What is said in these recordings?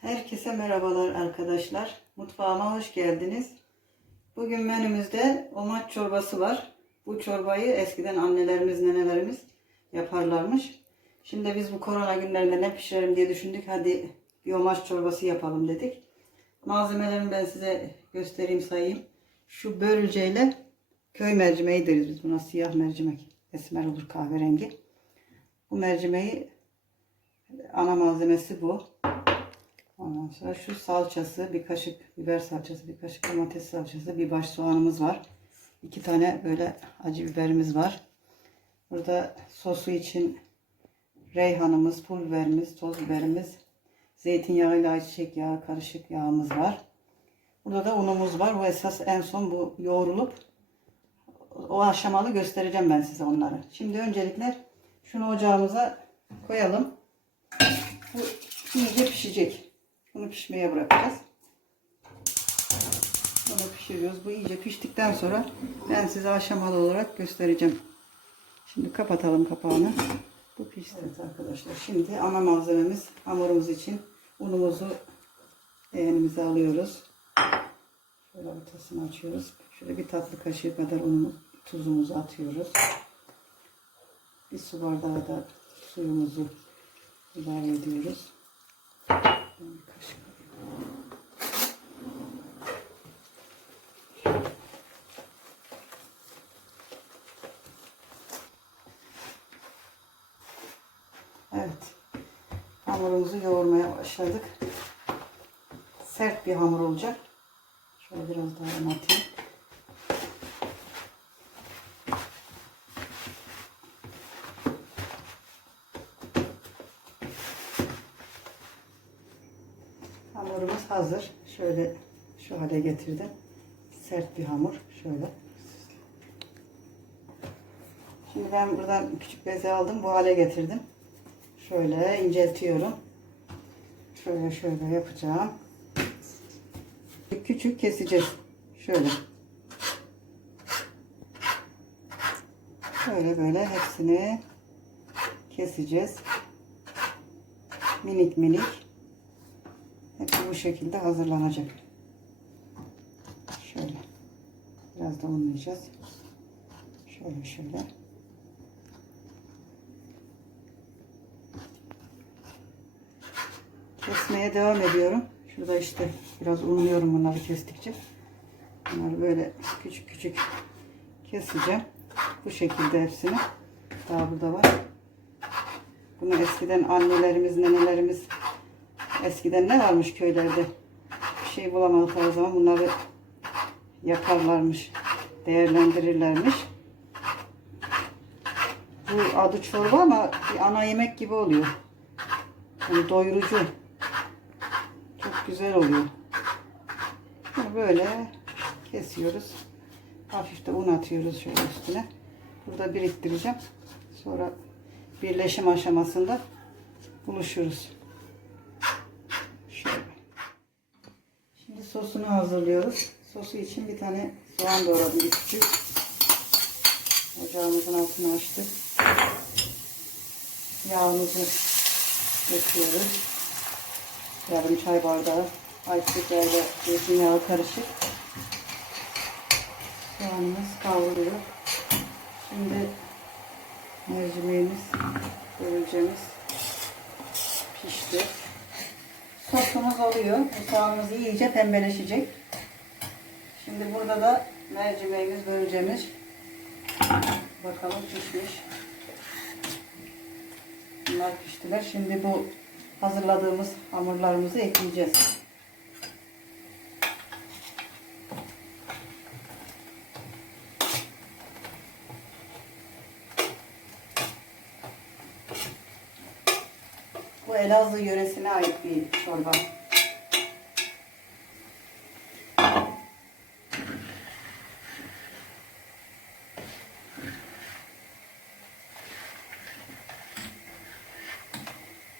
Herkese merhabalar arkadaşlar. Mutfağıma hoş geldiniz. Bugün menümüzde omat çorbası var. Bu çorbayı eskiden annelerimiz, nenelerimiz yaparlarmış. Şimdi biz bu korona günlerinde ne pişirelim diye düşündük. Hadi bir omat çorbası yapalım dedik. Malzemelerimi ben size göstereyim sayayım. Şu börülceyle köy mercimeği deriz biz buna. Siyah mercimek. Esmer olur kahverengi. Bu mercimeği ana malzemesi bu. Ondan sonra şu salçası, bir kaşık biber salçası, bir kaşık domates salçası, bir baş soğanımız var. İki tane böyle acı biberimiz var. Burada sosu için reyhanımız, pul biberimiz, toz biberimiz, zeytinyağıyla ayçiçek yağı, karışık yağımız var. Burada da unumuz var. Bu esas en son bu yoğrulup o aşamalı göstereceğim ben size onları. Şimdi öncelikle şunu ocağımıza koyalım. Bu iyice pişecek. Bunu pişmeye bırakacağız. Bunu pişiriyoruz. Bu iyice piştikten sonra ben size aşamalı olarak göstereceğim. Şimdi kapatalım kapağını. Bu pişti. Evet arkadaşlar. Şimdi ana malzememiz hamurumuz için unumuzu leğenimize alıyoruz. Şöyle ortasını açıyoruz. Şöyle bir tatlı kaşığı kadar unumuz, tuzumuzu atıyoruz. Bir su bardağı da suyumuzu ilave ediyoruz. Evet. Hamurumuzu yoğurmaya başladık. Sert bir hamur olacak. Şöyle biraz daha un Hamurumuz hazır. Şöyle şu hale getirdim. Sert bir hamur. Şöyle. Şimdi ben buradan küçük beze aldım. Bu hale getirdim. Şöyle inceltiyorum. Şöyle şöyle yapacağım. Küçük keseceğiz. Şöyle. Şöyle böyle hepsini keseceğiz. Minik minik. Hepsi bu şekilde hazırlanacak. Şöyle. Biraz da unlayacağız. Şöyle şöyle. Kesmeye devam ediyorum. Şurada işte biraz unluyorum bunları kestikçe. Bunları böyle küçük küçük keseceğim. Bu şekilde hepsini. Daha burada var. Bunu eskiden annelerimiz, nenelerimiz eskiden ne varmış köylerde? Bir şey bulamadıkları zaman bunları yakarlarmış, değerlendirirlermiş. Bu adı çorba ama bir ana yemek gibi oluyor. Yani doyurucu. Çok güzel oluyor. Bunu böyle kesiyoruz. Hafif de un atıyoruz şöyle üstüne. Burada biriktireceğim. Sonra birleşim aşamasında buluşuruz. Şöyle. Şimdi sosunu hazırlıyoruz. Sosu için bir tane soğan doğradım küçük. Ocağımızın altını açtık. Yağımızı döküyoruz. Yarım çay bardağı ayçiçek yağı zeytinyağı karışık. Soğanımız kavruluyor. Şimdi mercimeğimiz, börülcemiz pişti. Sosumuz oluyor. Bu iyice pembeleşecek. Şimdi burada da mercimeğimiz, börülcemiz bakalım pişmiş. Bunlar piştiler. Şimdi bu hazırladığımız hamurlarımızı ekleyeceğiz. Bu Elazığ yöresine ait bir çorba.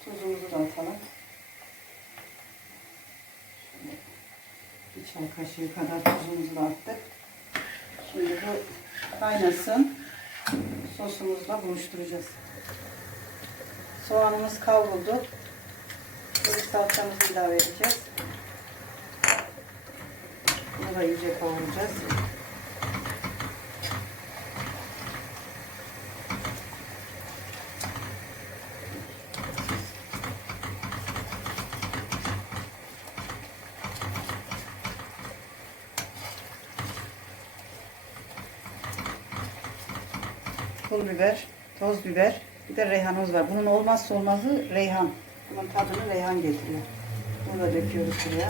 Tuzumuzu da atalım. Bir çay kaşığı kadar tuzumuzu da attık. Şimdi bu kaynasın. Sosumuzla buluşturacağız. Soğanımız kavruldu. Şimdi salçamızı ilave edeceğiz. Bunu da iyice kavuracağız. Pul biber, toz biber, bir de reyhanımız var. Bunun olmazsa olmazı reyhan. Bunun tadını reyhan getiriyor. Bunu da döküyoruz buraya.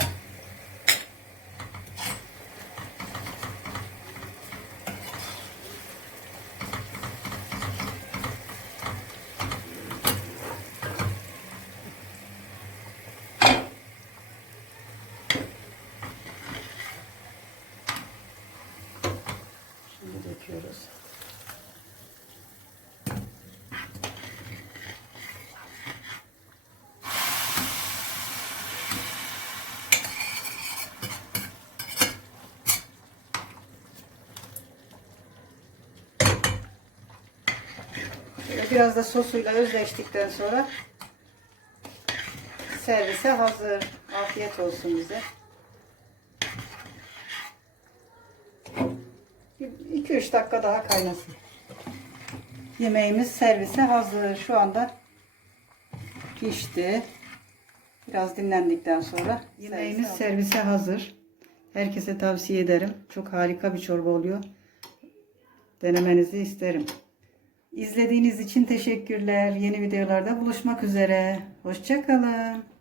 Şimdi döküyoruz. Böyle Biraz da sosuyla özleştikten sonra servise hazır. Afiyet olsun bize. 2-3 dakika daha kaynasın. Yemeğimiz servise hazır. Şu anda pişti. Biraz dinlendikten sonra yemeğimiz servise hazır. Herkese tavsiye ederim. Çok harika bir çorba oluyor. Denemenizi isterim. İzlediğiniz için teşekkürler. Yeni videolarda buluşmak üzere. Hoşçakalın.